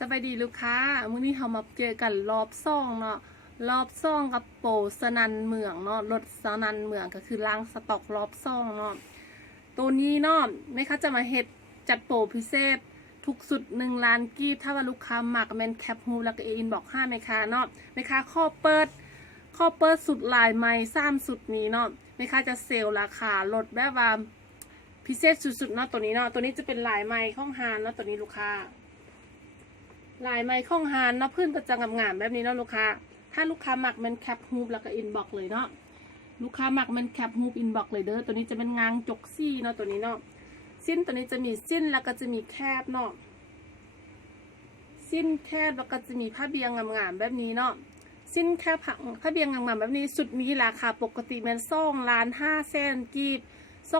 สวัสดีลูกค้ามื้อนี้เรามาเจอกันรอบซ่องเนาะรอบซ่องกับโปรสนันเมืองเนาะรถสนันเมืองก็คือล้างสต็อกรอบซ่องเนาะตัวนี้เนาะไม่คะจะมาเฮ็ดจัดโปรพิเศษทุกสุด1 ล้านกีบถ้าว่าลูกค้าหมักแมนแคปฮูแล้วก็อินบอก5ไหมคะเนาะไหมคะข้อเปิดสุดลายไม้3สุดนี้เนาะไหมคะจะเซลล์ราคาลดแบบว่าพิเศษสุดๆเนาะตัวนี้เนาะตัวนี้จะเป็นลายไม้ข้องฮานเนาะตัวนี้ลูกค้าลายไม้ข้องฮานเนาะพื้นก็จะงามๆแบบนี้เนาะลูกค้าถ้าลูกค้าหมักมันแคปฮูปแล้วก็อินบ็อกเลยเนาะลูกค้าหมักมันแคปฮูปอินบ็อกเลยเด้อตัวนี้จะเป็นงางจกซี่เนาะตัวนี้เนาะสิ้นตัวนี้จะมีสิ้นแล้วก็จะมีแคบเนาะสิ้นแคบแล้วก็จะมีผ้าเบียงงามๆแบบนี้เนาะสิ้นแคบผ้าเบียงงามๆแบบนี้สุดนี้ราคาปกติมัน2,500,000กีบ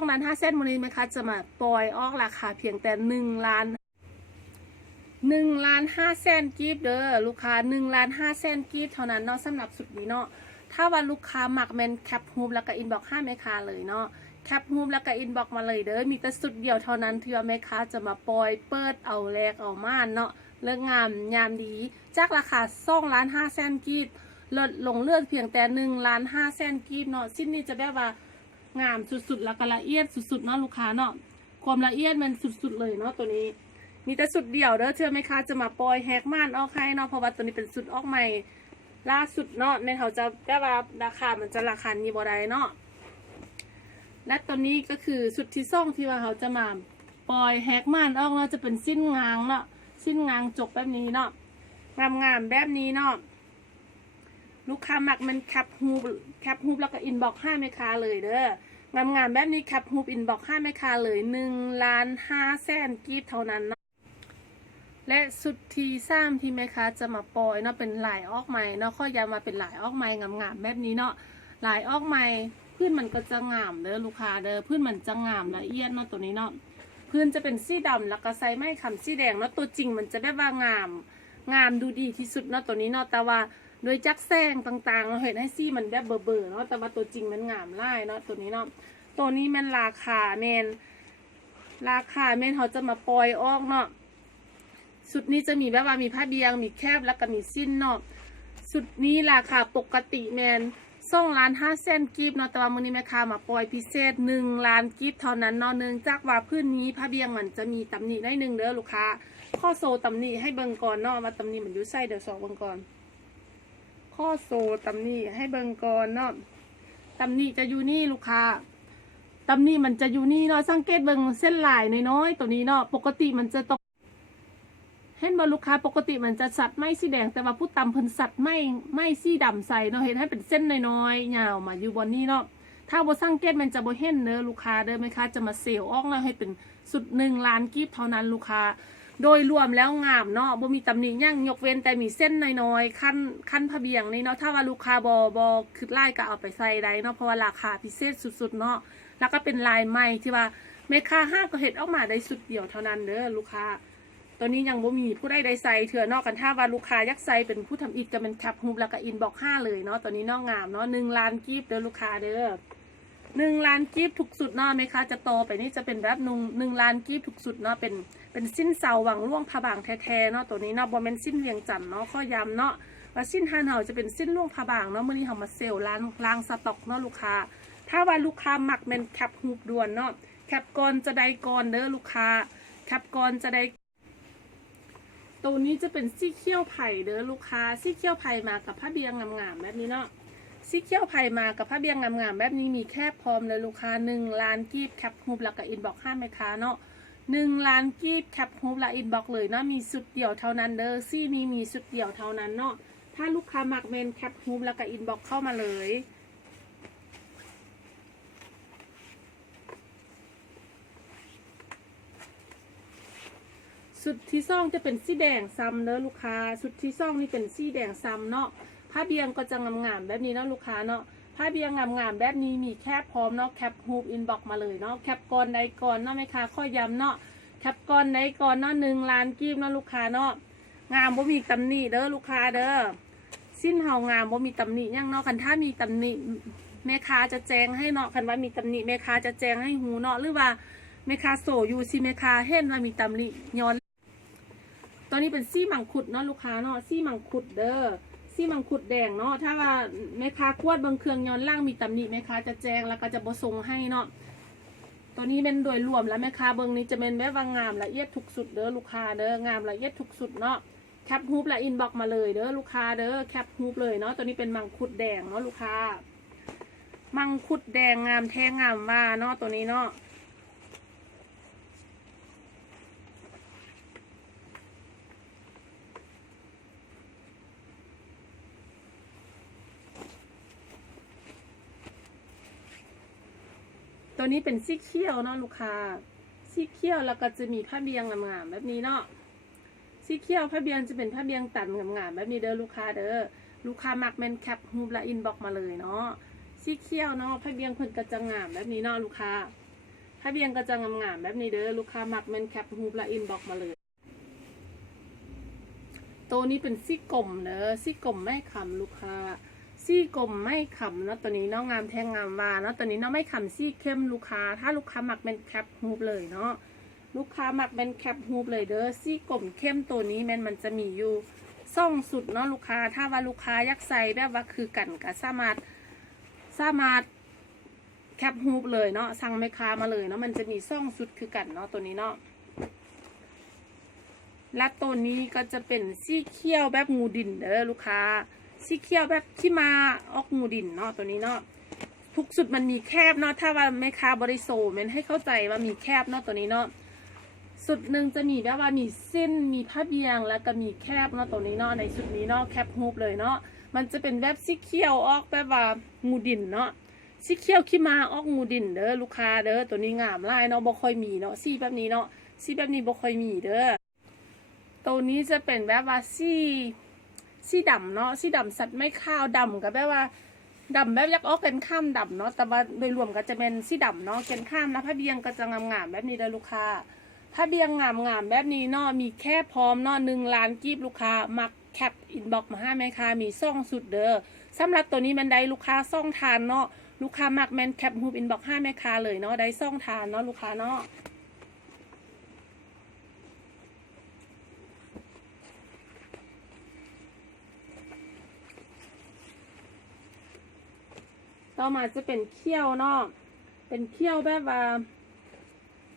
2,500,000มื้อนี้ไหมคะจะมาปล่อยออกราคาเพียงแต่1,500,000กีบเด้อลูกค้า1,500,000กีบเท่านั้นเนาะสำหรับสุดนี้เนาะถ้าว่าลูกค้าหมักแมนแคปฮูปแล้วก็อินบ็อก5แม่ค้าเลยเนาะแคปฮูปแล้วก็อินบ็อกมาเลยเด้อมีแต่สุดเดียวเท่านั้นที่ว่าแม่ค้าจะมาปล่อยเปิดเอาแลกเอาม่านเนาะเลิกงามยามดีจากราคา2,500,000กีบลดลงเลือดเพียงแต่1,500,000กีบเนาะสิ้นนี้จะแบบว่างามสุดๆแล้วก็ละเอียดสุดๆเนาะลูกค้าเนาะความละเอียดมันสุดๆเลยเนาะตัวนี้มีแต่สุดเดี่ยวเด้อเชื่อไหมคะจะมาปล่อยแฮกม่านออกให้เนาะเพราะว่าตัวนี้เป็นสุดออกใหม่ล่าสุดเนาะในเขาจะแบบว่าราคามันจะราคานี้บ่ได้เนาะและตัวนี้ก็คือสุดที่ซ่องที่ว่าเขาจะมาปล่อยแฮกม่านออกเนาะจะเป็นสิ้นงางเนาะสิ้นงางจกแบบนี้เนาะงามๆแบบนี้เนาะลูกค้ามักมันแคปฮูปแล้วก็อินบ็อก5แม่ค้าเลยเด้องามๆแบบนี้แคปฮูปอินบ็อก5แม่ค้าเลย1,500,000กีบเท่านั้นเนาะและสุดที่3ที่แม่ค้าจะมาปล่อยเนาะเป็นลายออกใหม่เนาะข้อยามาเป็นลายออกใหม่งามๆแบบนี้เนาะลายออกใหม่พื้นมันก็จะงามเด้อลูกค้าเด้อพื้นมันจะงามละเอียดเนาะตัวนี้เนาะพื้นจะเป็นสีดำแล้วก็ใส่ไม้คำสีแดงเนาะตัวจริงมันจะได้ว่างามดูดีที่สุดเนาะตัวนี้เนาะแต่ว่าโดยจักแซงต่างๆเราเห็นให้ซี่มันแบบเบอร์เนาะแต่ว่าตัวจริงมันงามไล่เนาะตัวนี้เนาะตัวนี้มันราคาแมนเขาจะมาปล่อยออกเนาะสุดนี้จะมีแบบว่ามีผ้าเบียงมีแคบแล้วก็มีสิ้นเนาะสุดนี้ราคาปกติแมน2,500,000กีบเนาะแต่ว่ามื้อนี้แม่ค้ามาปล่อยพิเศษ1,000,000กีบเท่านั้นเนาะเนื่องจากว่าพื้นนี้ผ้าเบียงมันจะมีตำหนิได้1เด้อลูกค้าข้อโซตำหนิให้เบิ่งก่อนเนาะว่าตำหนิมันอยู่ไส้เดี๋ยวสองเบิ่งก่อนข้อโซตำหนิให้เบิ่งก่อนเนาะตำหนิจะอยู่นี่ลูกค้าตำหนิมันจะอยู่นี่เนาะสังเกตเบิ่งเส้นลายน้อยๆตัวนี้เนาะปกติมันจะตกเห็นบ่ลูกค้าปกติมันจะสัดไม่สีแดงแต่ว่าผู้ตำเพิ่นสัดไม่สีดำใส่เนาะเห็นให้เป็นเส้นน้อยๆยาวมาอยู่บนนี้เนาะถ้าบ่สังเกตมันจะบ่เห็นเด้อลูกค้าเด้อไหมคะจะมาเซลล์ออกแล้วให้เป็นสุด1,000,000กีบเท่านั้นลูกค้าโดยรวมแล้วงามเนาะบ่มีตำหนิย่างยกเว้นแต่มีเส้นน้อยๆขั้นผ้าเบียงนี่เนาะถ้าว่าลูกค้าบ่คือไล่ก็เอาไปใส่ได้เนาะเพราะว่าราคาพิเศษสุดๆเนาะแล้วก็เป็นลายใหม่ที่ว่าแม่ค้าห้างก็เฮ็ดออกมาได้สุดเดียวเท่านั้นเด้อลูกค้าตัวนี้ยังบ่มีผู้ใดได้ใส่เถื่อนอกกันถ้าว่าลูกค้ายักใส่เป็นผู้ทำอิฐก็เป็นแคปฮูปแล้วก็อินบ็อก5เลยเนาะตัวนี้เนาะงามเนาะ1,000,000กีบเด้อลูกค้าเด้อ1,000,000กีบถูกสุดเนาะไหมคะจะโตไปนี่จะเป็นแบบ1,000,000กีบถูกสุดเนาะเป็นสิ้นเสาหวังล่วงผาบางแท้ๆเนาะตัวนี้เนาะบ่แม่นสิ้นเวียงจันทน์เนาะข้อย้ำเนาะว่าสิ้นฮานเฮาจะเป็นสิ้นล่วงผาบางเนาะมื้อนี้เฮามาเซลล์ล้างสต็อกเนาะลูกค้าถ้าว่าลูกค้ามักแม่นแคปฮูปด่วนเนาะแคปก่อนจะได้ก่อนเด้อลูกค้าแคปก่อนจะได้ตัวนี้จะเป็นซี่เขี้ยวไผ่เด้อลูกค้าซี่เขี้ยวไผ่มากับผ้าเบียงงามๆแบบนี้เนาะซี่เขี้ยวไผ่มากับผ้าเบียงงามๆแบบนี้มีแคบพร้อมเลยลูกค้า1,000,000กีบแคปฮูปแล้วก็อินบ็อก5แม่ค้าเนาะ1,000,000กีบแคปฮูปและอินบ็อกเลยเนาะมีสุดเดียวเท่านั้นเด้อซี่นี้มีสุดเดียวเท่านั้นเนาะถ้าลูกค้ามักเมนแคปฮูปแล้วก็อินบ็อกเข้ามาเลยสุดที่ซ่องจะเป็นสีแดงซ้ำเนอะลูกค้าสุดที่ซ่องนี่เป็นสีแดงซ้ำเนาะผ้าเบียงก็จะงามๆแบบนี้เนาะลูกค้าเนาะผ้าเบียงงามๆแบบนี้มีแคบพร้อมเนาะแคปฮูปอินบ็อกมาเลยเนาะแคปก่อนใดก่อนเนาะไหมคะข้อย้ำเนาะแคปก่อนใดก่อนเนาะ1,000,000กีบเนาะลูกค้าเนาะงามบ่มีตำหนิเด้อลูกค้าเด้อสิ้นเฮางามบ่มีตำหนิยังเนาะคันถ้ามีตำหนิแม่ค้าจะแจ้งให้เนาะคันว่ามีตำหนิแม่ค้าจะแจ้งให้หูเนาะหรือว่าแม่ค้าโสอยู่สิแม่ค้าเห็นว่ามีตำหนิย้อน ตัวนี้เป็นซี่มังคุดเนาะลูกค้าเนาะซี่มังคุดเด้อซี่มังคุดแดงเนาะถ้าว่าแม่ค้ากวดเบิ่งเครื่องย้อนล่างมีตำหนิแม่ค้าจะแจ้งแล้วก็จะบ่ส่งให้เนาะตัวนี้เป็นโดยรวมแล้วแม่ค้าเบิ่งนี้จะเป็นแบบว่างามละเอียดทุกสุดเด้อลูกค้าเด้องามละเอียดทุกสุดเนาะแคปฮูปและอินบ็อกมาเลยเด้อลูกค้าเด้อแคปฮูปเลยเนาะตัวนี้เป็นมังคุดแดงเนาะลูกค้ามังคุดแดงงามแท้งามว่าเนาะตัวนี้เนาะตัวนี้เป็นสีเขียวเนาะลูกค้าสีเขียวแล้วก็จะมีผ้าเบียงงามๆแบบนี้เนาะสีเขียวผ้าเบียงจะเป็นผ้าเบียงตัดงามๆแบบนี้เด้อลูกค้าเด้อลูกค้ามักแมนแคปฮูปและอินบ็อกมาเลยเนาะสีเขียวเนาะผ้าเบียงเพิ่นก็จะงามแบบนี้เนาะลูกค้าผ้าเบียงก็จะงามๆแบบนี้เด้อลูกค้ามักแมนแคปฮูปและอินบ็อกมาเลยตัวนี้เป็นสีกลมเด้อสีกลมไม่ขำลูกค้าซี่กลมไม่ขำเนาะตัวนี้เนาะงามแทงงามวาเนาะตัวนี้เนาะไม่ขำซี่เข้มลูกค้าถ้าลูกค้าหมักเป็นแคปฮูปเลยเนาะลูกค้าหมักเป็นแคปฮูปเลยเด้อซี่กลมเข้มตัวนี้มันจะมีอยู่ซ่องสุดเนาะลูกค้าถ้าว่าลูกค้ายักใส่แบบว่าคือกันก็สามารถแคปฮูปเลยเนาะสั่งแม่ค้ามาเลยเนาะมันจะมีซ่องสุดคือกันเนาะตัวนี้เนาะและตัวนี้ก็จะเป็นซี่เขียวแบบงูดินเด้อลูกค้าสีเขียวแบบที่มาออกงูดินเนาะตัวนี้เนาะทุกสุดมันมีแคบเนาะถ้าว่าแม่ค้าบริโภคมันให้เข้าใจว่ามีแคบเนาะตัวนี้เนาะสุดหนึ่งจะมีแบบว่ามีเส้นมีผ้าเบียงแล้วก็มีแคบเนาะตัวนี้เนาะในสุดนี้เนาะแคบฮูปเลยเนาะมันจะเป็นแบบสีเขียวออกแบบว่างูดินเนาะสีเขียวที่มาออกงูดินเด้อลูกค้าเด้อตัวนี้งามลายเนาะบ่ค่อยมีเนาะสีแบบนี้เนาะสีแบบนี้บ่ค่อยมีเด้อตัวนี้จะเป็นแบบว่าสีดำเนาะสีดำสัตว์ไม่ข้าวดำกับแบบว่าดำแบบยักออกเป็นข้ามดำเนาะแต่ว่าโดยรวมก็จะเป็นสีดำเนาะเกนข้ามนะผ้าเบียงก็จะงามๆแบบนี้เลยลูกค้าผ้าเบียงงามๆแบบนี้เนาะมีแค่พร้อมเนาะ1 ล้านกีบลูกค้ามักแคปอินบ็อกมาให้แม่ค้ามีซ่องสุดเด้อสำหรับตัวนี้มันได้ลูกค้าซ่องทานเนาะลูกค้ามักแมนแคปฮูปอินบ็อกให้แม่ค้าเลยเนาะได้ซ่องทานเนาะลูกค้าเนาะต่อมาจะเป็นเขี้ยวเนาะเป็นเขี้ยวแบบว่า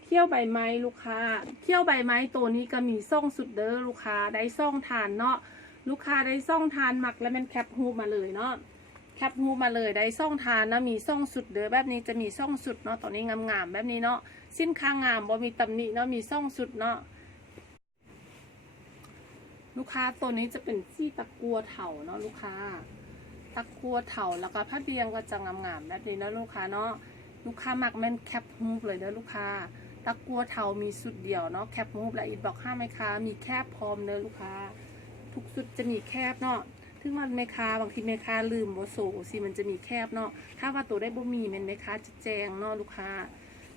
เขี้ยวใบไม้ลูกค้าเขี้ยวใบไม้ตัวนี้ก็มีซ่องสุดเด้อลูกค้าได้ซ่องทานเนาะลูกค้าได้ซ่องทานหมักแล้วมันแคปฮูปมาเลยเนาะแคปฮูปมาเลยได้ซ่องทานนะมีซ่องสุดเด้อแบบนี้จะมีซ่องสุดเนาะตัวนี้งามๆแบบนี้เนาะสิ้นค้างามบ่มีตำหนิเนาะมีซ่องสุดเนาะลูกค้าตัวนี้จะเป็นซี่ตะกัวเถาเนาะลูกค้าตะกัวเถาแล้วก็ผ้าเบียงก็จะงามๆแบบนี้นะลูกค้าเนาะลูกค้ามักแม่นแคปฮูปเลยเด้อลูกค้าตะกัวเถามีสุดเดียวเนาะแคปฮูปและอินบ็อก5แม่ค้ามีแคบพร้อมเด้อลูกค้าทุกสุดจะมีแคบเนาะถึงวันแม่ค้าบางทีแม่ค้าลืมบ่โซสิมันจะมีแคบเนาะถ้าว่าตัวได้บ่มีแม่ค้าจะแจ้งเนาะลูกค้า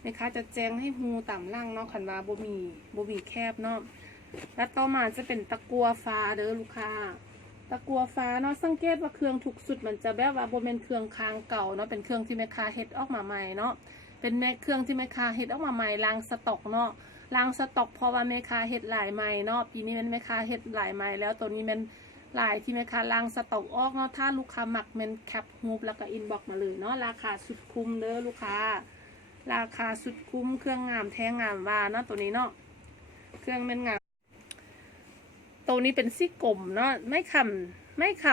แม่ค้าจะแจ้งให้ฮูต่ำล่างเนาะคันว่าบ่มีแคบเนาะแล้วต่อมาจะเป็นตะกัวฟ้าเด้อลูกค้าตะกัวฟ้าเนาะสังเกตว่าเครื่องทุกสุดมันจะแบบว่าบ่เป็นเครื่องค้างเก่าเนาะเป็นเครื่องที่แม่ค้าเฮ็ดออกมาใหม่เนาะเป็นเครื่องที่แม่ค้าเฮ็ดออกมาใหม่ล้างสต็อกเนาะล้างสต็อกเพราะว่าแม่ค้าเฮ็ดหลายใหม่เนาะปีนี้แม่ค้าเฮ็ดหลายใหม่แล้วตัวนี้มันหลายที่แม่ค้าล้างสต็อกออกเนาะถ้าลูกค้ามักมันแคปฮูปแล้วก็อินบ็อกมาเลยเนาะราคาสุดคุ้มเด้อลูกค้าราคาสุดคุ้มเครื่องงามแท้งามว่าเนาะตัวนี้เนาะเครื่องมันงามตัวนี้เป็นซี่กลมเนาะไม่ค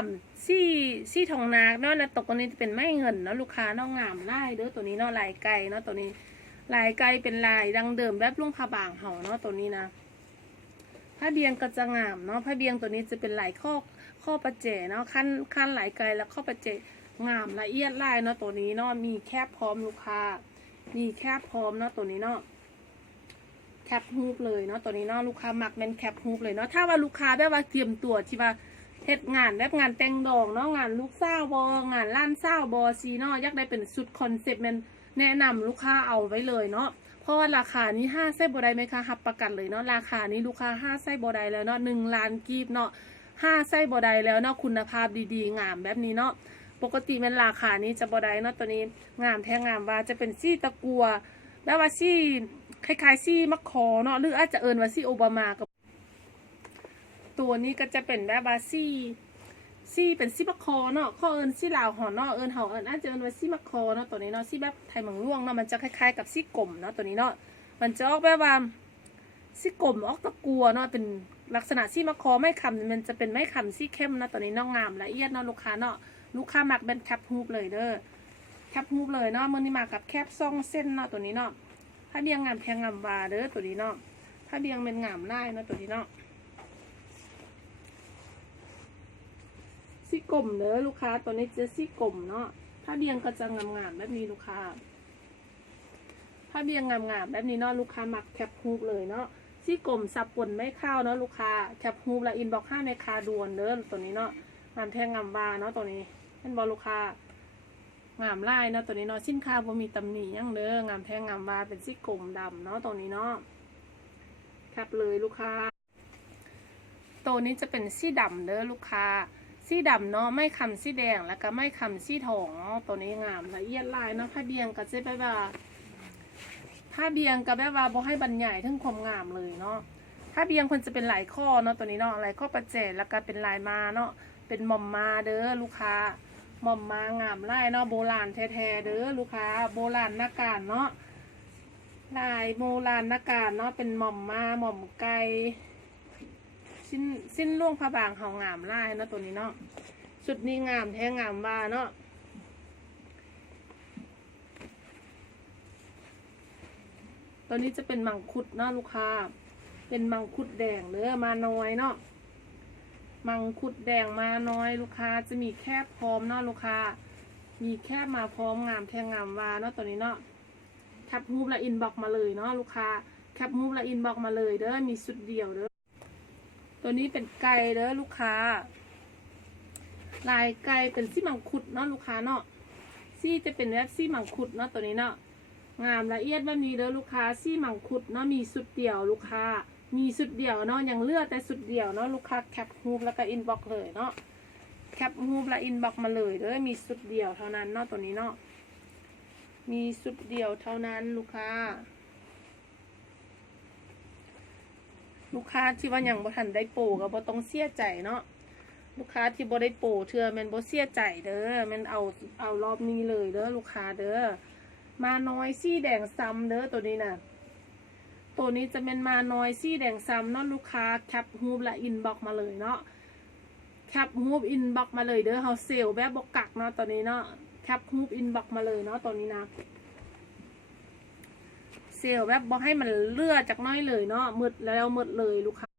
ำซี่ทองนาเนาะแล้วตัวนี้จะเป็นไม้เงินเนาะลูกค้าเนาะงามลายเด้อตัวนี้เนาะลายไก่เนาะตัวนี้ลายไก่เป็นลายดังเดิมแบบลุงผ้าบางเห่าเนาะตัวนี้นะผ้าเบียงก็จะงามเนาะผ้าเบียงตัวนี้จะเป็นลายข้อประเจเนาะขั้นลายไก่แล้วข้อประเจงามละเอียดลายเนาะตัวนี้เนาะมีแคบพร้อมลูกค้ามีแคบพร้อมเนาะตัวนี้เนาะแคปฮูปเลยเนาะตัวนี้เนาะลูกค้ามักเป็นแคปฮูปเลยเนาะถ้าว่าลูกค้าแบบว่าเตรียมตัวที่ว่าเฮ็ดงานแบบงานแต่งดอกเนาะงานลูกสาวบงานล้านสาวบซีเนาะอยากได้เป็นสุดคอนเซ็ปต์มันแนะนำลูกค้าเอาไว้เลยเนาะเพราะว่าราคานี้5 ไส้บดายไหมคะรับประกันเลยเนาะราคานี้ลูกค้า5 ไส้บดายแล้วเนาะ1 ล้านกีบเนาะ5 ไส้บดายแล้วเนาะคุณภาพดีๆงามแบบนี้เนาะปกติมันราคานี้จะบดายเนาะตัวนี้งามแท้งามว่าจะเป็นซี่ตะกัวแล้วว่าซี่คล้ายๆซี่มะขอเนาะหรืออาจจะเอิญว่าซี่โอบามากับ ตัวนี้ก็จะเป็นแบบว่าซี่เป็นซี่มะคอเนาะข้อเอิญซี่ลาวหอเนาะเอิญเฮาเอิญอาจจะเอิญว่าซี่มะคอเนาะตัวนี้เนาะซี่แบบไทยเมืองล่วงเนาะมันจะคล้ายๆกับซี่กลมเนาะตัวนี้เนาะมันจะออกแบบว่าซี่กลมออกตะกัวเนาะเป็นลักษณะซี่มะคอไม่คำมันจะเป็นไม่คำซี่เข้มเนาะตัวนี้เนาะงามละเอียดเนาะลูกค้าเนาะลูกค้ามักเป็นแคปฮูปเลยเด้อแคปฮูปเลยเนาะมื้อนี้มากับแคปซ่องเส้นเนาะตัวนี้เนาะผ้าเบียงงามแพงงามวาเด้อตัวนี้เนาะผ้าเบียงเป็นงามลายเนาะตัวนี้เนาะซี่กลมเด้อลูกค้าตัวนี้จะซี่กลมเนาะผ้าเบียงก็จะงามๆแบบนี้ลูกค้าผ้าเบียงงามๆแบบนี้เนาะลูกค้ามักแคปฮูปเลยเนาะซี่กลมสับปนไม่เข้าเนาะลูกค้าแคปฮูปและอินบ็อก5ในคาด่วนเด้อตัวนี้เนาะงามแทงงามวาเนาะตัวนี้เป็นบอลลูกค้างามลายเนาะตัวนี้เนาะชิ้นค่าบ่มีตำหนิยังเด้องามแทงงามวาเป็นซี่กลมดำเนาะตัวนี้เนาะแคปเลยลูกค้าตัวนี้จะเป็นซี่ดำเด้อลูกค้าซี่ดำเนาะไม่คำซี่แดงแล้วก็ไม่คำซี่ทองตัวนี้งามละเอียดลายเนาะผ้าเบียงก็จะไปแบบผ้าเบียงกับแบบว่าบ่ให้บรรยายทั้งความงามเลยเนาะผ้าเบียงคนจะเป็นลายข้อเนาะตัวนี้เนาะลายข้อประแจแล้วก็เป็นลายมาเนาะเป็นหม่อมมาเด้อลูกค้าหม่อมมางามลายเนาะโบราณแท้ๆเด้อลูกค้าโบราณนักการเนาะลายโบราณนักการเนาะเป็นหม่อมมาหม่อมไก่สิ้นล่วงผ้าบางเฮางามลายเนาะตัวนี้เนาะชุดนี้งามแท้งามว่าเนาะตัวนี้จะเป็นมังคุดเนาะลูกค้าเป็นมังคุดแดงเนื้อมาน้อยเนาะมังคุดแดงมาน้อยลูกค้าจะมีแคบพร้อมเนาะลูกค้ามีแคบมาพร้อมงามแทงงามว่าเนาะตัวนี้เนาะแคปฮูปและอินบ็อกมาเลยเนาะลูกค้าแคปฮูปและอินบ็อกมาเลยเด้อมีสุดเดียวเด้อตัวนี้เป็นไก่เด้อลูกค้าลายไก่เป็นซี่มังคุดเนาะลูกค้าเนาะซี่จะเป็นแบบซี่มังคุดเนาะตัวนี้เนาะงามละเอียดแบบนี้เด้อลูกค้าซี่มังคุดเนาะมีสุดเดียวลูกค้ามีสุดเดียวเนาะยังเลือกแต่สุดเดียวเนาะลูกค้าแคปฮูปแล้วก็อินบ็อกเลยเนาะแคปฮูปและอินบ็อกมาเลยเด้อมีสุดเดียวเท่านั้นเนาะตัวนี้เนาะมีสุดเดียวเท่านั้นลูกค้าที่ว่ายังบ่ทันได้โปรก็บ่ต้องเสียใจเนาะลูกค้าที่บ่ได้โปรเทื่อแม่นบ่เสียใจเด้อแม่นเอารอบนี้เลยเด้อลูกค้าเด้อมาน้อยซี่แดงซ้ำเด้อตัวนี้น่ะตัวนี้จะเป็นมาน้อยซี่แดงซ้ำเนาะลูกค้าแคปฮูปและอินบ็อกมาเลยเนาะแคปฮูปอินบ็อกมาเลยเด้อเฮาเซลแบบบ่กักเนาะตัวนี้เนาะแคปฮูปอินบ็อกมาเลยเนาะตัวนี้นะเซลแบบบ่ให้มันเลือดจากน้อยเลยเนาะมืดแล้วมืดเลยลูกค้า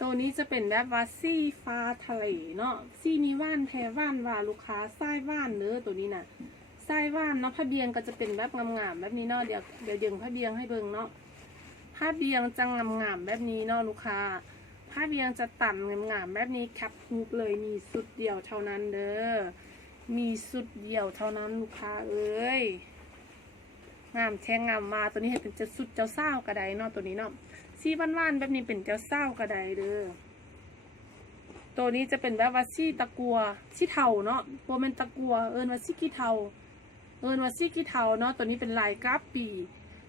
ตัวนี้จะเป็นแบบว่าซี่ฟ้าทะเลเนาะซี่มีว่านแพรว่านว่าลูกค้าไส้ว่านเด้อตัวนี้น่ะไส้ว่านเนาะผ้าเบียงก็จะเป็นแบบงามๆแบบนี้เนาะเดี๋ยวยึงผ้าเบียงให้เบิ่งเนาะผ้าเบียงจะงามๆแบบนี้เนาะลูกค้าผ้าเบียงจะตันงามๆแบบนี้แคปฮูปเลยมีสุดเดียวเท่านั้นเด้อมีสุดเดียวเท่านั้นลูกค้าเอ้ยงามแทงงามมาตัวนี้เห็นเป็นจะสุดเจ้าเศร้ากระไดเนาะตัวนี้เนาะซี่ว่านๆแบบนี้เป็นเจ้าเศร้ากระไดเด้อตัวนี้จะเป็นแบบว่าซี่ตะกัวซี่เทาเนาะโบเป็นตะกัวเอิญว่าซี่กี้เทาเนาะตัวนี้เป็นลายกราฟปี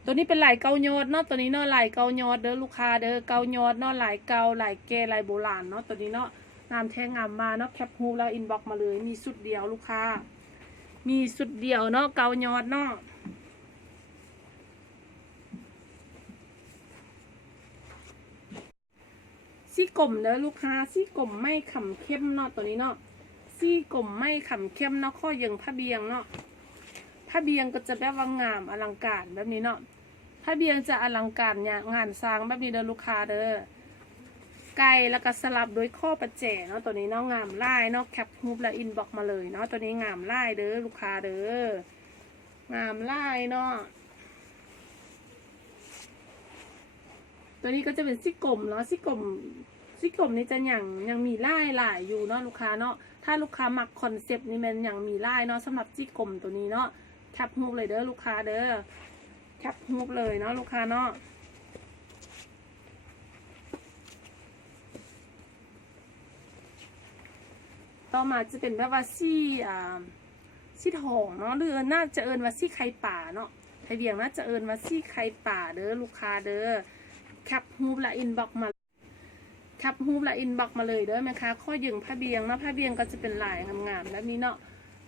ตัวนี้เป็นลายเกายอดเนาะตัวนี้เนาะลายเกายอดเด้อลูกค้าเด้อเกายอดเนาะลายเกาลายแก่ลายโบราณเนาะตัวนี้เนาะงามแท้งามมาเนาะแคปฮูปแล้วอินบ็อกมาเลยมีสุดเดียวลูกค้ามีสุดเดียวเนาะเกายอดเนาะซี่กลมเด้อลูกค้าซี่กลมไม่ขำเข้มเนาะตัวนี้เนาะซี่กลมไม่ขำเข้มเนาะข้อยังผ้าเบียงเนาะผ้าเบียงก็จะแบบว่างามอลังการแบบนี้เนาะผ้าเบียงจะอลังการเนี่ยงานสร้างแบบนี้เด้อลูกค้าเด้อไก่แล้วก็สลับด้วยข้อประแจเนาะตัวนี้เนาะงามลายเนาะแคปฮูปและอินบ็อกมาเลยเนาะตัวนี้งามลายเด้อลูกค้าเด้องามลายเนาะตัวนี้ก็จะเป็นซี่กลมเนาะซี่กลมนี่จะยังมีลายหลายอยู่เนาะลูกค้าเนาะถ้าลูกค้ามักคอนเซปต์นี่มันยังมีลายเนาะสำหรับซี่กลมตัวนี้เนาะแคปฮูปเลยเด้อลูกค้าเด้อแคปฮูปเลยเนาะลูกค้าเนาะต่อมาจะเป็นแบบว่าซี่ทองเนาะหรือน่าจะเอิญว่าซี่ไข่ป่าเนาะไทยเบียงน่าจะเอิญว่าซี่ไข่ป่าเด้อลูกค้าเด้อแคปฮูปและอินบ็อกมา แคปฮูปและอินบ็อกมาเลยเด้อแม่ค้าข้อยึงผ้าเบียงเนาะผ้าเบียงก็จะเป็นลายงามๆแบบนี้เนาะ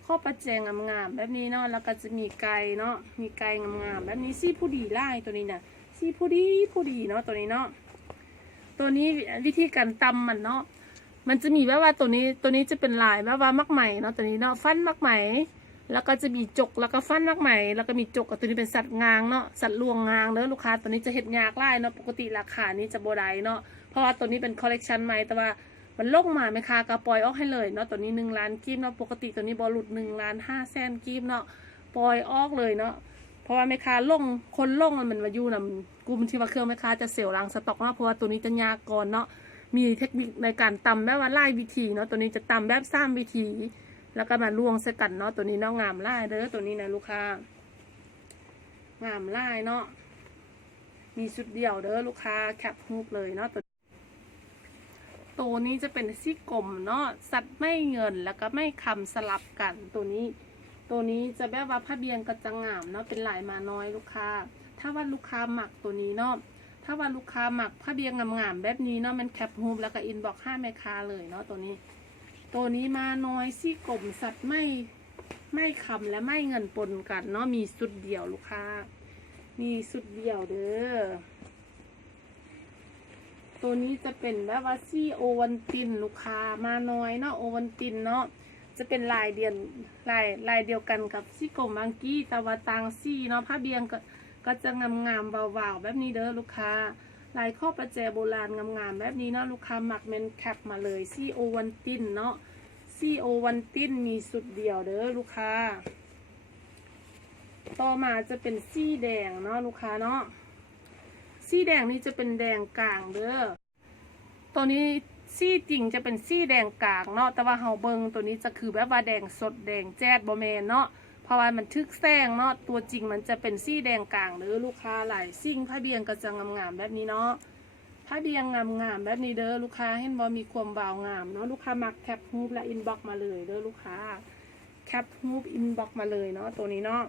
ข้อประแจงงามๆแบบนี้เนาะแล้วก็จะมีไก่เนาะมีไก่งามๆแบบนี้ซี่ผู้ดีลายตัวนี้น่ะซี่ผู้ดีเนาะตัวนี้เนาะตัวนี้วิธีการตำมันเนาะมันจะมีแบบว่าตัวนี้จะเป็นลายแบบว่ามักไหมเนาะตัวนี้เนาะฟันมักไหมแล้วก็จะมีจกแล้วก็ฟันมักไหมแล้วก็มีจกตัวนี้เป็นสัตว์งางเนาะสัตว์ลวงงางเด้อลูกค้าตัวนี้จะเห็ดยากลายเนาะปกติราคานี้จะโบได้เนาะเพราะว่าตัวนี้เป็นคอลเลกชันใหม่แต่ว่ามันลงมาไหมคะก็ปล่อยออกให้เลยเนาะตัวนี้1 ล้านกีบเนาะปกติตัวนี้บอลลุด1,500,000กีบเนาะปล่อยออกเลยเนาะเพราะว่าแม่ค้าลงคนลงมันมาอยู่นำกลุ่มที่ว่าเครื่องแม่ค้าจะเซลล์ลังสต็อกเนาะเพราะว่าตัวนี้จะยากก่อนเนาะมีเทคนิคในการตำแบบว่าไล่วิธีเนาะตัวนี้จะตำแบบ3 วิธีแล้วก็มาลวงใส่กันเนาะตัวนี้เนาะงามไล่เด้อตัวนี้นะลูกค้างามไล่เนาะมีชุดเดียวเด้อลูกค้าแคปฮูปเลยเนาะตัวนี้จะเป็นซี่กลมเนาะสัตว์ไม่เงินแล้วก็ไม่คำสลับกันตัวนี้จะแบบว่าผ้าเบียงก็จะงามเนาะเป็นลายมาน้อยลูกค้าถ้าว่าลูกค้าหมักตัวนี้เนาะถ้าว่าลูกค้าหมักผ้าเบียงงามๆแบบนี้เนาะมันแคปฮูปแล้วก็อินบอก5 แม่ค้าเลยเนาะตัวนี้มาน้อยซี่กลมสัตว์ไม่คำและไม่เงินปนกันเนาะมีสุดเดียวลูกค้ามีสุดเดียวเด้อตัวนี้จะเป็นแบบว่าซี่โอวันตินลูกค้ามาน้อยเนาะโอวันตินเนาะจะเป็นลายเดียวกันกับซี่กลมบางกี้แต่ว่าต่างซี่เนาะผ้าเบียงก็จะงามๆวาวๆแบบนี้เด้อลูกค้าลายข้อประแจโบราณงามๆแบบนี้เนาะลูกค้าหมักเมนแคปมาเลยซี่โอวันตินเนาะซี่โอวันตินมีสุดเดียวเด้อลูกค้าต่อมาจะเป็นซี่แดงเนาะลูกค้าเนาะซี่แดงนี้จะเป็นแดงกลางเด้อตัวนี้ซี่จริงจะเป็นซี่แดงกลางเนาะแต่ว่าเฮาเบิงตัวนี้จะคือแบบว่าแดงสดแดงแจ๊ดบ่แม่นเนาะเพราะว่ามันทึกแซงเนาะตัวจริงมันจะเป็นซี่แดงกลางเด้อลูกค้าหลายซิ่งผ้าเบียงก็จะงามๆแบบนี้เนาะผ้าเบียงงามๆแบบนี้เด้อลูกค้าเห็นบ่มีความวาวงามเนาะลูกค้ามักแคปฮูปและอินบ็อกมาเลยเด้อลูกค้าแคปฮูปอินบ็อกมาเลยเนาะตัวนี้เนาะ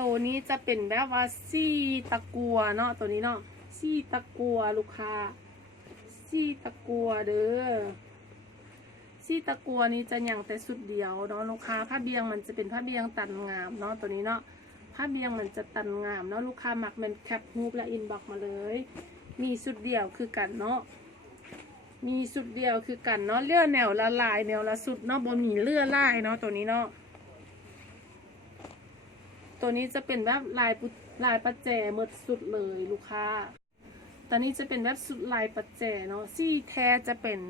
ตัวนี้จะเป็นแบบว่าซี่ตะกัวเนาะตัวนี้เนาะซี่ตะกัวลูกค้าซี่ตะกัวเด้อซี่ตะกัวนี้จะอย่างแต่สุดเดียวเนาะลูกค้าผ้าเบียงมันจะเป็นผ้าเบียงตันงามเนาะตัวนี้เนาะผ้าเบียงมันจะตันงามเนาะลูกค้ามักเป็นแคปฮูปและอินบ็อกมาเลยมีสุดเดียวคือกันเนาะมีสุดเดียวคือกันเนาะเลื่อแนวละลายแนวละสุดเนาะบนหมี่เลื่อลายเนาะตัวนี้เนาะตัวนี้จะเป็นแบบลายประแจหมดสุดเลยลูกค้าตอนนี้จะเป็นแบบสุดลายประแจเนาะซี่แท้จะเป็น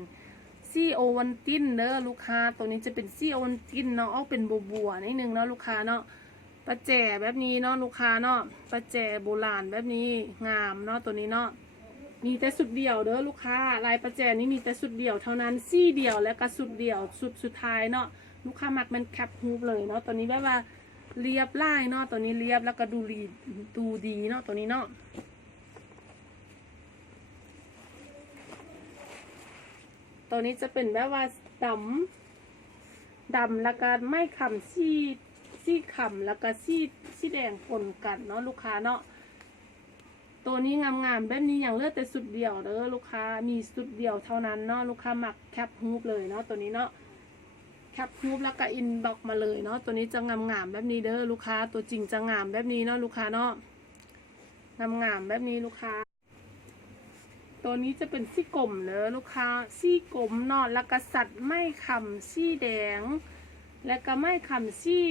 ซี่โอวันตินเด้อลูกค้าตัวนี้จะเป็นซี่โอวันตินเนาะออกเป็นบัวนิดนึงเนาะลูกค้าเนาะประแจแบบนี้เนาะลูกค้าเนาะประแจโบราณแบบนี้งามเนาะตัวนี้เนาะมีแต่สุดเดียวเด้อลูกค้าลายประแจนี้มีแต่สุดเดียวเท่านั้นซี่เดียวและก็สุดเดียวสุดท้ายเนาะลูกค้ามักมันแคปฮูปเลยเนาะตัวนี้แบบว่าเรียบไล่เนาะตัวนี้เรียบแล้วก็ดูดีเนาะตัวนี้เนาะตัวนี้จะเป็นแบบว่าดำแล้วก็ไม่ขำซี่ขำแล้วก็ซี่แดงปนกันเนาะลูกค้าเนาะตัวนี้งามๆแบบนี้อย่างเลือกแต่สุดเดียวเด้อลูกค้ามีสุดเดียวเท่านั้นเนาะลูกค้าหมักแคปฮูปเลยเนาะตัวนี้เนาะแคปฮูปแล้วก็อินบ็อกมาเลยเนาะตัวนี้จะงามๆแบบนี้เด้อลูกค้าตัวจริงจะงามแบบนี้เนาะลูกค้าเนาะงามแบบนี้ลูกค้าตัวนี้จะเป็นซี่กลมเด้อลูกค้าซี่กลมเนาะแล้วก็สัตว์ไม่คำซี่แดงแล้วก็ไม่คำซี่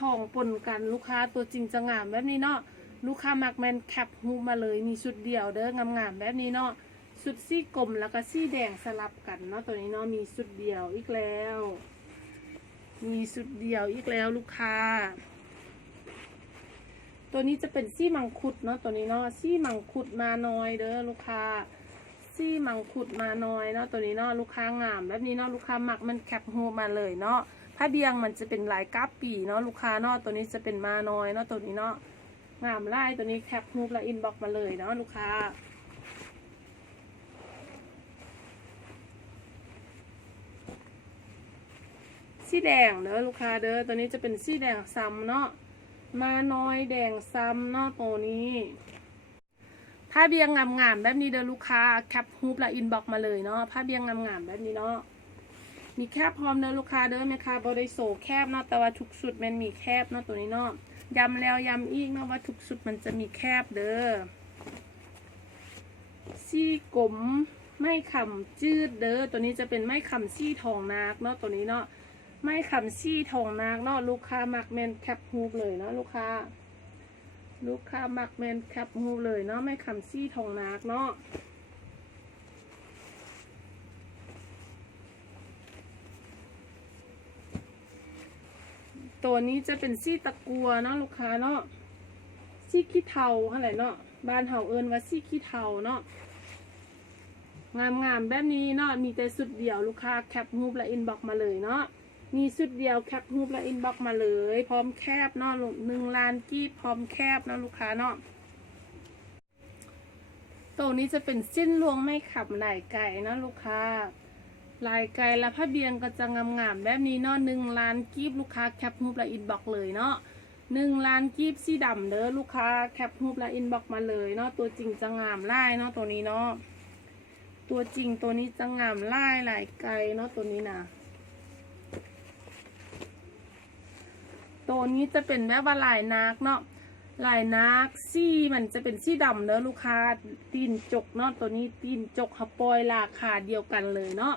ทองปนกันลูกค้าตัวจริงจะงามแบบนี้เนาะลูกค้ามักแมนแคปฮูปมาเลยมีชุดเดียวเด้องามๆแบบนี้เนาะชุดซี่กลมแล้วก็ซี่แดงสลับกันเนาะตัวนี้เนาะมีชุดเดียวอีกแล้วมีชุดเดียวอีกแล้วลูกค้าตัวนี้จะเป็นซี่มังคุดเนาะตัวนี้เนาะซี่มังคุดมาน้อยเด้อลูกค้าซี่มังคุดมาน้อยเนาะตัวนี้เนาะลูกค้างามแบบนี้เนาะลูกค้ามักมันแคปฮูปมาเลยเนาะผ้าเบียงมันจะเป็นลายกราฟปีเนาะลูกค้าเนาะตัวนี้จะเป็นมาน้อยเนาะตัวนี้เนาะงามไล่ตัวนี้แคปฮูปและอินบ็อกมาเลยเนาะลูกค้าสีแดงเด้อลูกค้าเด้อตัวนี้จะเป็นสีแดงซ้ำเนาะมาน้อยแดงซ้ำเนาะตัวนี้ ผ้าเบียงงามๆแบบนี้เด้อลูกค้าแคปฮูปและอินบ็อกมาเลยเนาะผ้าเบียงงามๆแบบนี้เนาะมีแคบพร้อมเด้อลูกค้าเด้อแม่ค้าบริโซแคบเนาะแต่ว่าทุกสุดมันมีแคบเนาะตัวนี้เนาะย้ำแล้วย้ำอีกเนาะว่าทุกสุดมันจะมีแคบเด้อซี่กลมไม่ขำจืดเด้อตัวนี้จะเป็นไม่ขำซี่ทองนาคเนาะตัวนี้เนาะไม่ขำซี่ทองนาคเนาะลูกค้ามักแมนแคปฮูปเลยเนาะลูกค้ามักแมนแคปฮูปเลยเนาะไม่ขำซี่ทองนาคเนาะตัวนี้จะเป็นซี่ตะกัวเนาะลูกค้าเนาะซี่ขี้เทาอะไรเนาะบ้านเฮาเอิ้นว่าซี่ขี้เทาเนาะงามแบบนี้เนาะมีแต่สุดเดียวลูกค้าแคปฮูปและอินบ็อกมาเลยเนาะมีสุดเดียวแคปฮูปและอินบ็อกมาเลยพร้อมแคบเนาะ1 ล้านกีบพร้อมแคบเนาะลูกค้าเนาะตัวนี้จะเป็นสิ้นลวงไม่ขับไหล่ไก่เนาะลูกค้าลายไก่และผ้าเบียงก็จะงามแบบนี้เนาะ1 ล้านกีบลูกค้าแคปฮูปและอินบ็อกเลยเนาะ1 ล้านกีบสีดำเด้อลูกค้าแคปฮูปและอินบ็อกมาเลยเนาะตัวจริงจะงามลายเนาะตัวนี้เนาะตัวจริงตัวนี้จะงามลายไก่เนาะตัวนี้นะตัวนี้จะเป็นแบบว่าลายนักเนาะลายนักซี่มันจะเป็นซี่ดำเด้อลูกค้าตีนจกเนาะตัวนี้ตีนจกเขาปล่อยราคาเดียวกันเลยเนาะ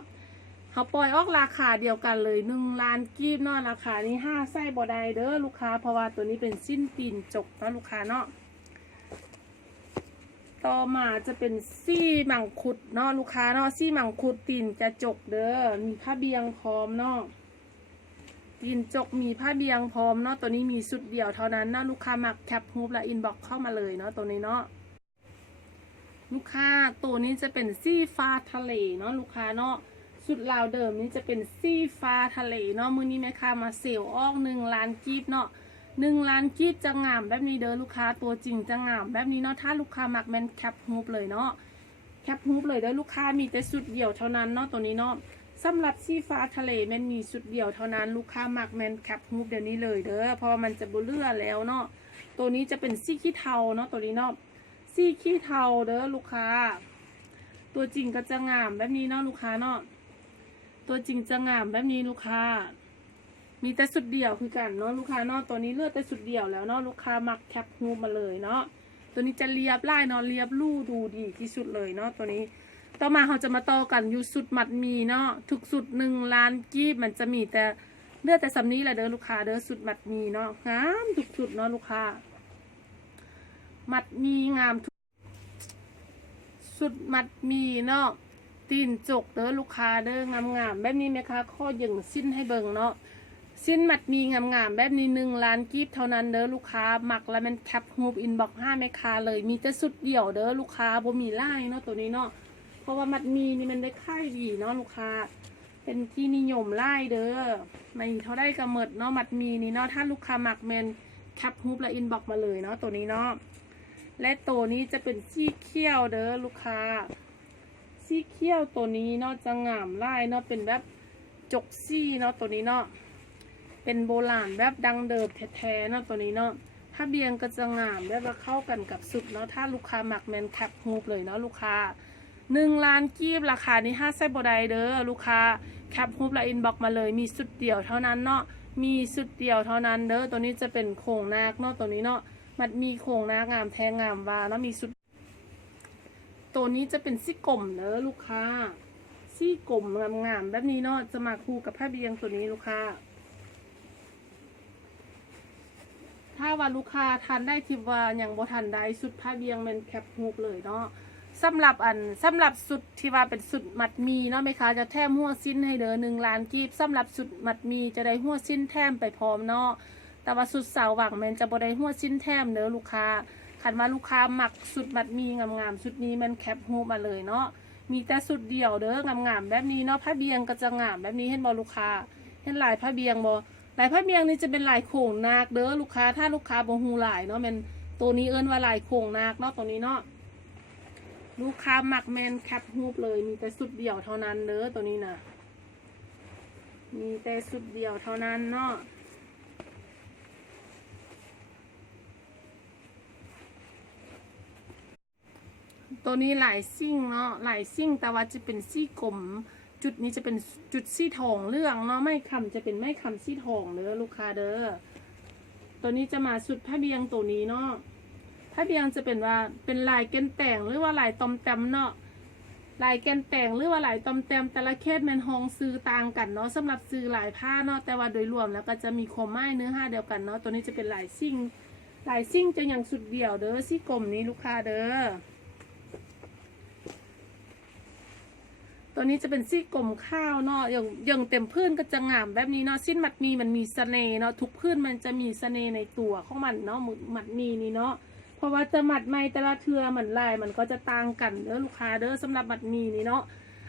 เขาปล่อยออกราคาเดียวกันเลย1 ล้านกีบเนาะราคานี้5ไส้บ่ได้เด้อลูกค้าเพราะว่าตัวนี้เป็นสิ้นตีนจกเนาะลูกค้าเนาะต่อมาจะเป็นซี่มังคุดเนาะลูกค้าเนาะซี่มังคุดตีนจะจกเด้อมีผ้าเบียงพร้อมเนาะตีนจกมีผ้าเบียงพร้อมเนาะตัวนี้มีสุดเดียวเท่านั้นเนาะลูกค้ามักแคปฮูปและอินบ็อกเข้ามาเลยเนาะตัวนี้เนาะลูกค้าตัวนี้จะเป็นซี่ฟ้าทะเลเนาะลูกค้าเนาะสุดราวเดิมนี้จะเป็นซี่ฟ้าทะเลเนาะมื้อนี้แม่ค้ามาเซลล์ออก1 ล้านกีบเนาะ1 ล้านกีบจะงามแบบนี้เด้อลูกค้าตัวจริงจะงามแบบนี้เนาะถ้าลูกค้ามักแมนแคปฮูปเลยเนาะแคปฮูปเลยเด้อลูกค้ามีแต่สุดเดียวเท่านั้นเนาะตัวนี้เนาะสำหรับซี่ฟ้าทะเลมันมีสุดเดียวเท่านั้นลูกค้ามักแมนแคปฮูปเดี๋ยวนี้เลยเด้อเพราะมันจะบ่เลื่อแล้วเนาะตัวนี้จะเป็นซี่ขี้เทาเนาะตัวนี้เนาะซี่ขี้เทาเด้อลูกค้าตัวจริงก็จะงามแบบนี้เนาะลูกค้าเนาะตัวจริงจะงามแบบนี้ลูกค้ามีแต่สุดเดียวคือกันเนาะลูกค้าเนาะตัวนี้เลือกแต่สุดเดียวแล้วเนาะลูกค้ามักแคปฮูปมาเลยเนาะตัวนี้จะเรียบไล่เนาะเรียบลู่ดูดีที่สุดเลยเนาะตัวนี้ต่อมาเราจะมาต่อกันอยู่สุดมัดมีเนาะทุกสุด1 ล้านกีบมันจะมีแต่เลือกแต่สำนี้แหละเด้อลูกค้าเด้อสุดมัดมีเนาะงามทุกสุดเนาะลูกค้ามัดมีงามทุกสุดมัดมีเนาะตีนจกเด้อลูกค้าเด้องามแบบนี้ไหมคะข้อยึงสิ้นให้เบิ่งเนาะสิ้นมัดมีงามแบบนี้1 ล้านกีบเท่านั้นเด้อลูกค้ามักแล้วมันแคปฮูปอินบ็อก5แม่ค้าเลยมีแต่สุดเดี่ยวเด้อลูกค้าบ่มีไล่เนาะตัวนี้เนาะเพราะว่ามัดมีนี่มันได้ค่ายดีเนาะลูกค้าเป็นที่นิยมไล่เด้อไม่เท่าได้กระเมิดเนาะมัดมีนี่เนาะถ้าลูกค้ามักแมนแคปฮูปและอินบ็อกมาเลยเนาะตัวนี้เนาะและตัวนี้จะเป็นซี่เขี้ยวเด้อลูกค้าซี่เขี้ยวตัวนี้เนาะจะงามไล่เนาะเป็นแบบจกซี่เนาะตัวนี้เนาะเป็นโบราณแบบดังเดิมแท้ๆเนาะตัวนี้เนาะถ้าเบียงก็จะงามแบบว่าเข้ากันกับสุดเนาะถ้าลูกค้ามักแมนแคปฮูปเลยเนาะลูกค้า1 ล้านกีบราคานี้5ไส้บดายเด้อลูกค้าแคปฮูปและอินบ็อกมาเลยมีสุดเดียวเท่านั้นเนาะมีสุดเดียวเท่านั้นเด้อตัวนี้จะเป็นโครงนาคเนาะตัวนี้เนาะมันมีโครงนาคงามแทงงามวาแล้วมีสุดตัวนี้จะเป็นซี่กลมเด้อลูกค้าซี่กลมงามแบบนี้เนาะจะมาคู่กับผ้าเบียงตัวนี้ลูกค้าถ้าว่าลูกค้าทันได้ทิปว่าอย่างบ่ทันได้สุดผ้าเบียงมันแคปฮูปเลยเนาะสำหรับสุดที่ว่าเป็นสุดมัดมีเนาะไหมคะจะแถมหัวสิ้นให้เด้อ1 ล้านกีบสำหรับสุดมัดมีจะได้หัวสิ้นแถมไปพร้อมเนาะแต่ว่าสุดสาวหวังมันจะบ่ได้หัวสิ้นแถมเด้อลูกค้าคันว่าลูกค้ามักสุดมัดมีงามๆสุดนี้มันแคปฮูปมาเลยเนาะมีแต่สุดเดียวเด้องามๆแบบนี้เนาะผ้าเบียงก็จะงามแบบนี้เห็นบ่ลูกค้าเห็นลายผ้าเบียงบ่ลายผ้าเบียงนี่จะเป็นลายโข่งนาคเด้อลูกค้าถ้าลูกค้าบ่ฮู้ลายเนาะมันตัวนี้เอิ้นว่าลายโข่งนาคเนาะตัวนี้เนาะลูกค้ามักแมนแคปฮูปเลยมีแต่สุดเดียวเท่านั้นเด้อตัวนี้นะมีแต่สุดเดียวเท่านั้นเนาะ ตัวนี้ลายซิ่งเนาะลายซิ่งแต่ว่าจะเป็นซี่กลมจุดนี้จะเป็นจุดซี่ทองเรื่องเนาะไม่คำจะเป็นไม่คำซี่ทองเด้อลูกค้าเด้อตัวนี้จะมาสุดผ้าเบียงตัวนี้เนาะผ้าเบียงจะเป็นว่าเป็นลายแกนแต่งหรือว่าลายตอมแต้มเนาะลายแกนแต่งหรือว่าลายตอมแต้มแต่ละเคสแมนฮองซื้อต่างกันเนาะสำหรับซื้อลายผ้าเนาะแต่ว่าโดยรวมแล้วก็จะมีความหมายเนื้อผ้าเดียวกันเนาะตัวนี้จะเป็นลายซิ่งลายซิ่งจะอย่างสุดเดี่ยวเด้อซี่กลมนี้ลูกค้าเด้อตัวนี้จะเป็นซี่กลมข้าวเนาะอย่างเต็มพื้นก็จะงามแบบนี้เนาะสิ้นมัดมีมันมีเสน่ห์เนาะทุกพื้นมันจะมีเสน่ห์ในตัวของมันเนาะมัดมีนี่เนาะเพราะว่าจะมัดไม้แต่ละเทือมันลายมันก็จะต่างกันเด้อลูกค้าเด้อสำหรับมัดมีนี่เนาะ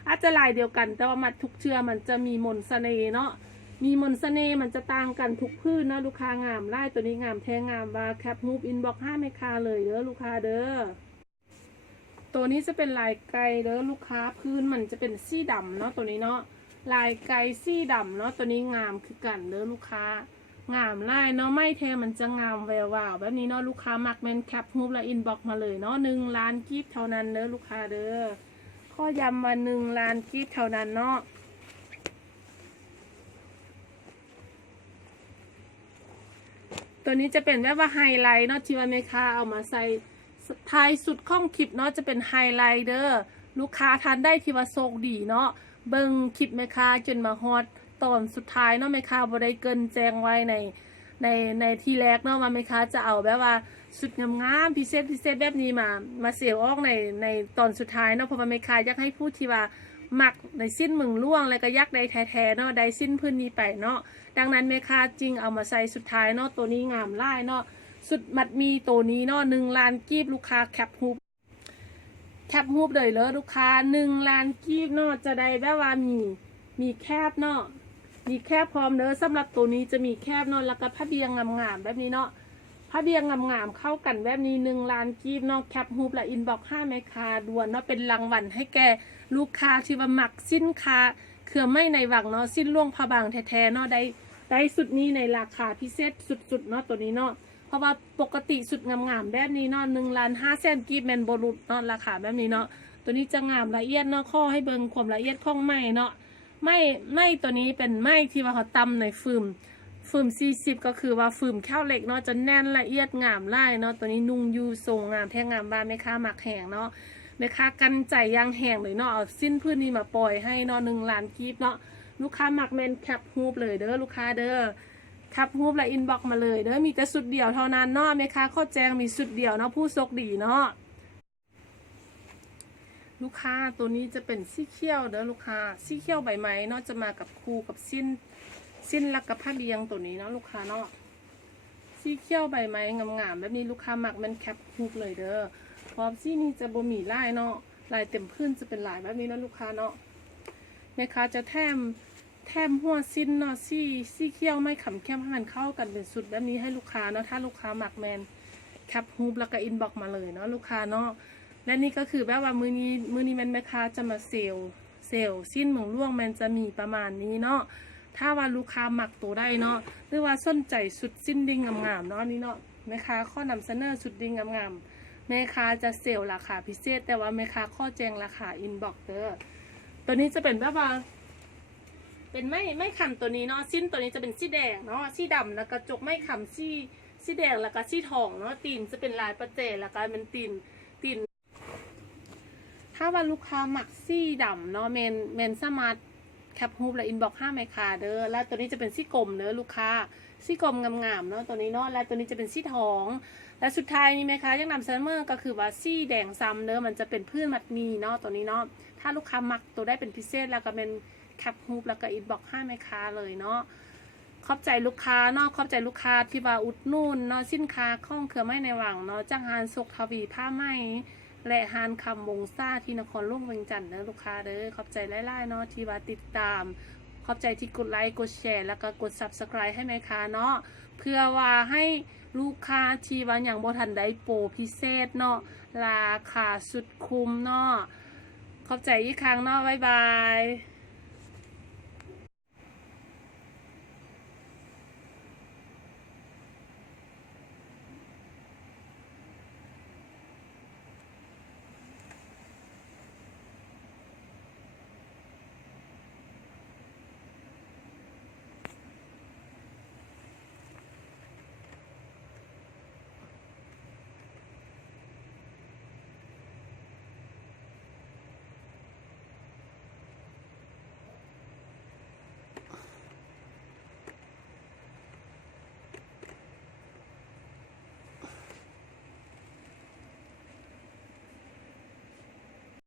อาจจะลายเดียวกันแต่ว่ามัดทุกเทือมันจะมีมนต์เสน่ห์เนาะมีมนต์เสน่ห์มันจะต่างกันทุกพื้นเนาะลูกค้างามลายตัวนี้งามแท้งามว่าแคปมูฟอินบ็อก5 เมคาเลยเด้อลูกค้าเด้อตัวนี้จะเป็นลายไก่เด้อลูกค้าพื้นมันจะเป็นสีดำเนาะตัวนี้เนาะลายไก่สีดำเนาะตัวนี้งามคือกันเด้อลูกค้างามลายเนาะไม่แท้มันจะงามแวววาวแบบนี้เนาะลูกค้ามักแมนแคปฮูปและอินบ็อกมาเลยเนาะ1 ล้านกีบเท่านั้นเด้อลูกค้าเด้อข้อย้ำว่า1 ล้านกีบเท่านั้นเนาะตัวนี้จะเป็นแบบว่าไฮไลท์เนาะที่ว่าแม่ค้าเอามาใส่ท้ายสุดข้องคลิปเนาะจะเป็นไฮไลท์เด้อลูกค้าทานได้ที่ว่าโชคดีเนาะเบิ่งคลิปแม่ค้าจนมาฮอตตอนสุดท้ายเนาะแม่ค้าบ่ได้เกินแจ้งไว้ในที่แรกเนาะว่าแม่ค้าจะเอาแบบว่าสุดงามๆพิเศษแบบนี้มาเสียออกในตอนสุดท้ายเนาะเพราะว่าแม่ค้าอยากให้ผู้ที่ว่ามักในสิ้นมึงล่วงแล้วก็ยักได้แท้ๆเนาะได้สิ้นพื้นนี้ไปเนาะดังนั้นแม่ค้าจริงเอามาใส่สุดท้ายเนาะตัวนี้งามไล่เนาะสุดมัดมีตัวนี้เนาะ1 ล้านกีบลูกค้าแคปฮูปเลยเลยลูกค้า1 ล้านกีบเนาะจะได้แบบว่ามีแคบเนาะมีแคบพร้อมเด้อสำหรับตัวนี้จะมีแคบเนาะแล้วก็ผ้าเบียงงามๆแบบนี้เนาะผ้าเบียงงามๆเข้ากันแบบนี้1 ล้านกีบเนาะแคปฮูปและอินบ็อก5 เมคาด่วนเนาะเป็นรางวัลให้แก่ลูกค้าที่ว่ามักสินค้าเครือไม่ในหวังเนาะสิ้นล่วงผ้าบางแท้ๆเนาะได้สุดนี้ในราคาพิเศษสุดๆเนาะตัวนี้เนาะเพราะว่าปกติสุดงามๆแบบนี้เนาะ1 ล้าน 5 แสนกีบแมนบรุษเนาะราคาแบบนี้เนาะตัวนี้จะงามละเอียดเนาะข้อให้เบิ่งความละเอียดของไม้เนาะไม้ตัวนี้เป็นไม้ที่ว่าเขาตำในฟืม40ก็คือว่าฟืมแค่เหล็กเนาะจะแน่นละเอียดงามไล่เนาะตัวนี้นุ่งยูทรงงามแท้งามบ้านแม่ค้าหมักแห้งเนาะแม่ค้ากันใจยางแห้งเลยเนาะเอาสิ้นพื้นนี้มาปล่อยให้เนาะ1 ล้านกีบเนาะลูกค้าหมักแมนแคปฮูปเลยเด้อลูกค้าเด้อครับฮูปและอินบ็อกมาเลยเด้อมีแต่สุดเดียวเท่านั้นเนาะแม่ค้าข้อแจ้งมีสุดเดียวเนาะผู้โชคดีเนาะลูกค้าตัวนี้จะเป็นสีเขียวเด้อลูกค้าสีเขียวใบไม้เนาะจะมากับคู่กับสิ้นและกับผ้าเบียงตัวนี้เนาะลูกค้าเนาะสีเขียวใบไม้งามๆแบบนี้ลูกค้าหมักมันแคปฮูปเลยเด้อพร้อมสีนี้จะบ่มีลายเนาะลายเต็มพื้นจะเป็นลายแบบนี้นะลูกค้าเนาะแม่ค้าจะแถมหัวสิ้นเนาะสีเขียวไม่ขำแคบให้มันเข้ากันเป็นสุดแบบนี้ให้ลูกค้าเนาะถ้าลูกค้าหมักแมนแคปฮูปแล้วก็อินบ็อกมาเลยเนาะลูกค้าเนาะและนี่ก็คือแบบว่ามือนี้แม่ค้าจะมาเซลสิ้นเมืองล่วงมันจะมีประมาณนี้เนาะถ้าว่าลูกค้าหมักตัวได้เนาะหรือว่าสนใจสุดสิ้นดิ่งงามๆเนาะนี่เนาะแม่ค้าข้อนำเสนอสุดดิ่งงามๆแม่ค้าจะเซลราคาพิเศษแต่ว่าแม่ค้าข้อแจ้งราคาอินบ็อกเด้อตัวนี้จะเป็นแบบว่าเป็นไม่ขำตัวนี้เนาะสิ้นตัวนี้จะเป็นสีแดงเนาะสีดำแล้วก็จกไม่ขำสีแดงแล้วก็สีทองเนาะตีนจะเป็นลายประเจแล้วก็เป็นตีนถ้าว่าลูกค้าหมักสีดำเนาะเมนสมาร์ทแคปฮูปและอินบ็อก5 เมคาเด้อแล้วตัวนี้จะเป็นสีกลมเด้อลูกค้าสีกลมงามๆเนาะตัวนี้เนาะแล้วตัวนี้จะเป็นสีทองและสุดท้ายนี่แม่ค้ายังนำเสนอก็คือว่าสีแดงซ้ำเด้อมันจะเป็นพื้นมัดมีเนาะตัวนี้เนาะถ้าลูกค้าหมักตัวได้เป็นพิเศษแล้วก็เป็นแคปฮูปแล้วก็อินบ็อก5 เมคาเลยเนาะขอบใจลูกค้าเนาะขอบใจลูกค้าที่ว่าอุดหนุนเนาะสินค้าข้องเครือไม่ในหวังเนาะจังหารสุขทวีผ้าไหมและฮานคำวงซ่าที่นครหลวงเวียงจันทน์เด้อลูกค้าเด้อขอบใจไล่ๆเนาะที่ว่าติดตามขอบใจที่กดไลค์กดแชร์แล้วก็กด Subscribe ให้แม่ค้าเนาะเพื่อว่าให้ลูกค้าที่ว่าอย่างบ่ทันได้โปรพิเศษเนาะราคาสุดคุ้มเนาะขอบใจอีกครั้งเนาะบ๊ายบาย